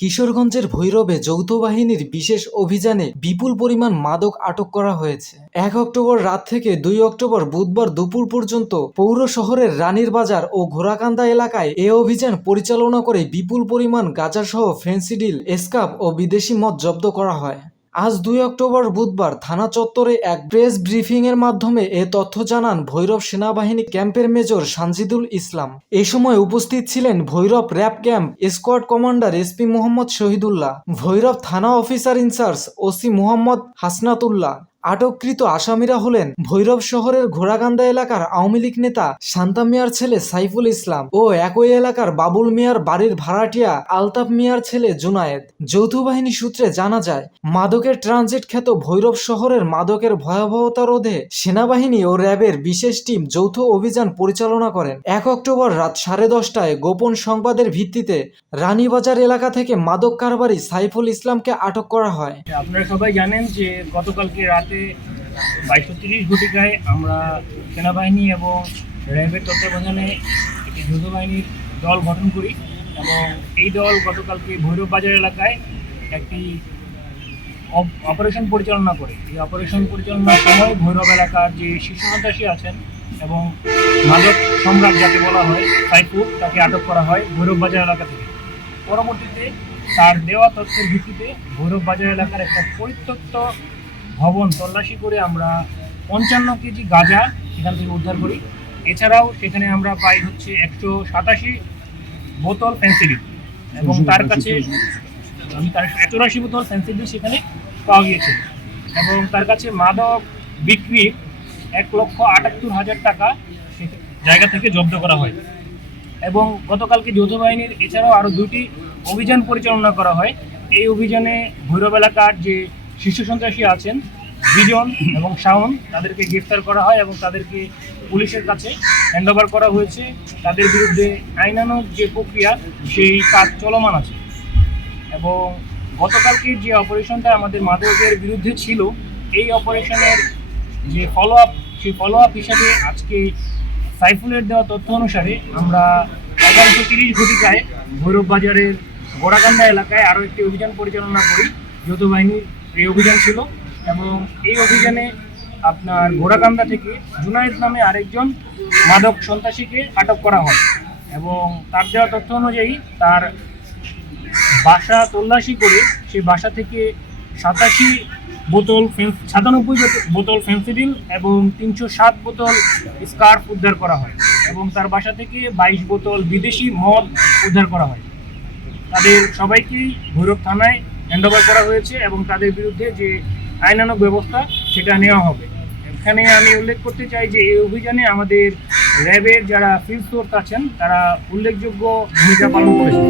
কিশোরগঞ্জের ভৈরবে যৌথ বাহিনীর বিশেষ অভিযানে বিপুল পরিমাণ মাদক আটক করা হয়েছে। ১ অক্টোবর রাত থেকে ২ অক্টোবর বুধবার দুপুর পর্যন্ত পৌর শহরের রানীর বাজার ও ঘোড়াকান্দা এলাকায় এ অভিযান পরিচালনা করে বিপুল পরিমাণ গাঁজাসহ ফেন্সিডিল, স্কাব ও বিদেশি মদ জব্দ করা হয়। আজ ২ অক্টোবর বুধবার থানা চত্বরে এক প্রেস ব্রিফিংয়ের মাধ্যমে এ তথ্য জানান ভৈরব সেনাবাহিনী ক্যাম্পের মেজর সানজিদুল ইসলাম। এ সময় উপস্থিত ছিলেন Bhairab RAB camp squad commander SP Mohammad Shahidullah, Bhairab থানা officer in charge OC Mohammad Hasnatullah. আটককৃত আসামিরা হলেন ভৈরব শহরের ঘোড়াকান্দা এলাকার আওয়ামী লীগ নেতা শান্তা মিয়ার ছেলে সাইফুল ইসলাম ও একই এলাকার বাবুল মিয়ার বাড়ির ভাড়াটিয়া আলতাফ মিয়ার ছেলে জুনায়েদ। যৌথ বাহিনী সূত্রে জানা যায়, মাদকের ট্রানজিট খ্যাত ভৈরব শহরের মাদকের ভয়াবহতা রোধে সেনাবাহিনী ও র্যাবের বিশেষ টিম যৌথ অভিযান পরিচালনা করেন। ১ অক্টোবর রাত 10:30টায় গোপন সংবাদের ভিত্তিতে রানীবাজার এলাকা থেকে মাদক কারবারি সাইফুল ইসলামকে আটক করা হয়। আপনারা সবাই জানেন যে গতকালকে রাতে 22:30 ঘটিকায় আমরা সেনাবাহিনী এবং র্যাবের তত্ত্বাবধানে একটি যৌথ বাহিনীর দল গঠন করি এবং এই দল গতকালকে ভৈরব বাজার এলাকায় একটি অপারেশন পরিচালনা করে। এই অপারেশন পরিচালনার সময় ভৈরব এলাকার যে শীর্ষ সন্ত্রাসী আছেন এবং মাদক সম্রাট যাকে বলা হয় সাইফুল, তাকে আটক করা হয় ভৈরব বাজার এলাকা থেকে। পরবর্তীতে তার দেওয়া তথ্যের ভিত্তিতে ভৈরব বাজার এলাকার একটা পরিত্যক্ত ভবন তল্লাশি করে আমরা 55 কেজি গাঁজা সেখান থেকে উদ্ধার করি। এছাড়াও সেখানে আমরা পাই হচ্ছে 187 বোতল ফেন্সিডিল এবং তার কাছে 84 বোতল ফেন্সিডিল সেখানে পাওয়া গিয়েছিল এবং তার কাছে মাদক বিক্রি 1,78,000 টাকা সে জায়গা থেকে জব্দ করা হয়। এবং গতকালকে যৌথ বাহিনীর এছাড়াও আরও 2টি অভিযান পরিচালনা করা হয়। এই অভিযানে ভৈরব এলাকার যে শীর্ষ সন্ত্রাসী আছেন বিজন এবং শাওন, তাদেরকে গ্রেফতার করা হয় এবং তাদেরকে পুলিশের কাছে হ্যান্ডওভার করা হয়েছে। তাদের বিরুদ্ধে আইনানুগ যে প্রক্রিয়া সেই কাজ চলমান আছে। এবং গতকালকে যে অপারেশনটা আমাদের মাদকের বিরুদ্ধে ছিল, এই অপারেশনের যে ফলো আপ, সেই ফলো আপ হিসাবে আজকে সাইফুলের দেওয়া তথ্য অনুসারে আমরা 11:30 ঘটিকায় ভৈরব বাজারের গোড়াকান্দা এলাকায় আরও একটি অভিযান পরিচালনা করি। যৌথ বাহিনীর এই অভিযান ছিল এবং এই অভিযানে আপনার গোড়াকান্দা থেকে জুনায়েদ নামে আরেকজন মাদক সন্ত্রাসীকে আটক করা হয় এবং তার দেওয়া তথ্য অনুযায়ী তার বাসা তল্লাশি করে সেই বাসা থেকে 97 বোতল ফেন্সিডিল এবং 307 বোতল স্কার্ফ উদ্ধার করা হয় এবং তার বাসা থেকে 22 বোতল বিদেশি মদ উদ্ধার করা হয়। তাদের সবাইকেই ভৈরব থানায় হ্যান্ডওভার করা হয়েছে এবং তাদের বিরুদ্ধে যে আইনানুগ ব্যবস্থা সেটা নেওয়া হবে। এখানে আমি উল্লেখ করতে চাই যে এই অভিযানে আমাদের র্যাবের যারা ফিল্ড সোর্স আছেন তারা উল্লেখযোগ্য ভূমিকা পালন করেছেন।